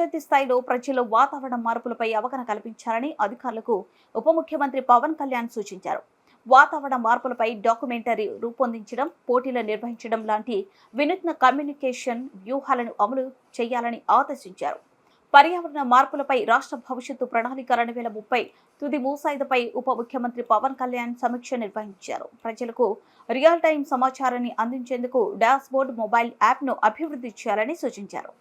పంచాయతీ స్థాయిలో ప్రజల్లో వాతావరణ మార్పులపై అవగాహన కల్పించాలని అధికారులకు ఉప ముఖ్యమంత్రి పవన్ కళ్యాణ్ సూచించారు. వాతావరణ మార్పులపై డాక్యుమెంటరీ రూపొందించడం, పోటీలు నిర్వహించడం లాంటి వినూత్న కమ్యూనికేషన్ వ్యూహాలను అమలు చేయాలని ఆదేశించారు. పర్యావరణ మార్పులపై రాష్ట్ర భవిష్యత్తు ప్రణాళిక 2030 తుది ముసాయిదాపై ఉప ముఖ్యమంత్రి పవన్ కళ్యాణ్ సమీక్ష నిర్వహించారు. ప్రజలకు రియల్ టైం సమాచారాన్ని అందించేందుకు డాష్బోర్డ్ మొబైల్ యాప్ను అభివృద్ధి చేయాలని సూచించారు.